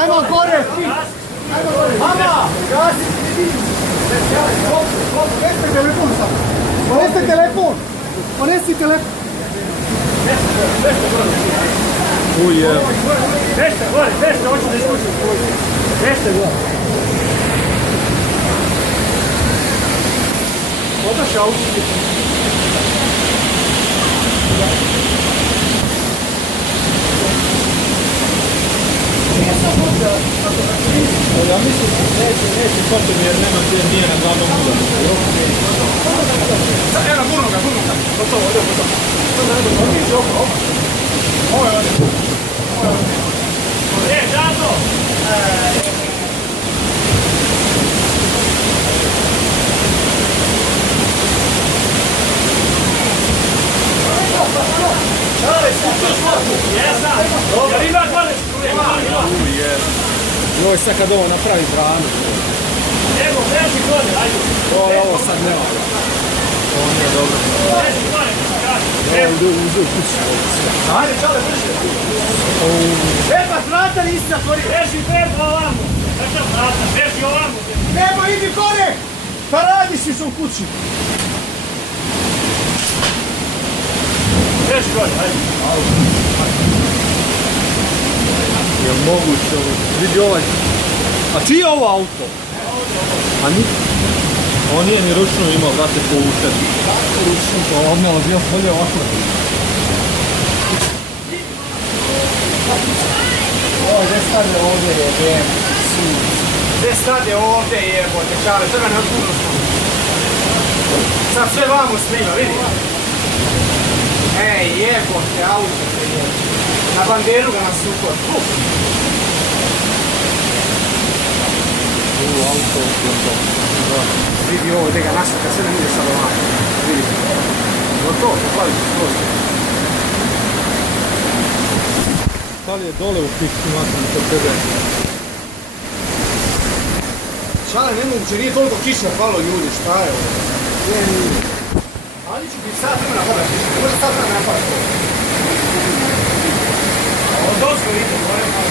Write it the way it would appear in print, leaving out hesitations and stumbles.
Ajmo gore! Ajmo gore! Mama! Gasi! Ponesti telefon sam! Ponesti telefon! Ponesti telefon! Uje. Desite, gore, desite, hoću da iskušam. Desite, gore. Odaš auto. Ja mislim da neće potom jer nema gdje nije na glavnom udaru. Evo, gurno ga. Gotovo, ovdje, gotovo. Ovo je ovdje. Žano! Joj, sad kad ovo napravi branu. Evo, veži gore, ajde. Ovo sad nema. Ovo nije dobro. Veži gore, Evo, uzeo kući. ajde, čale, brže. Epa, vrata nisi zatvori. Veži prema ovamo. Veži vrata, veži ovamo. Nemo, idi gore! Pa radiš si u kući! Veži gore, ajde. Je moguće ovo? Vidi ovaj. A čiji je ovo auto? A ni... On nije ni ručno imao, brate, povučen. Ručno, to odmah bio bolje ovako. Ovo, gdje stade ovdje je VM? Gdje stade ovdje jebote, čale, toga ne otpuno smo. Sad sve vamo snima, vidi. Ej, jebote, auto te jebote. Na banderu ga nasukao. Auto, Vidi ovo, gdje ga nasuka, sve ne može sad ovako. Vidi. Gotovo, pali se skroz. Da li je dole u pišti makrom kod tebe? Čale, nemoguće, nije toliko kiša palo ljudi, šta je ovo? Ali ću biti sad vremena pogledati, može sad vremena napati. Ovo dosko vidite, gore malo.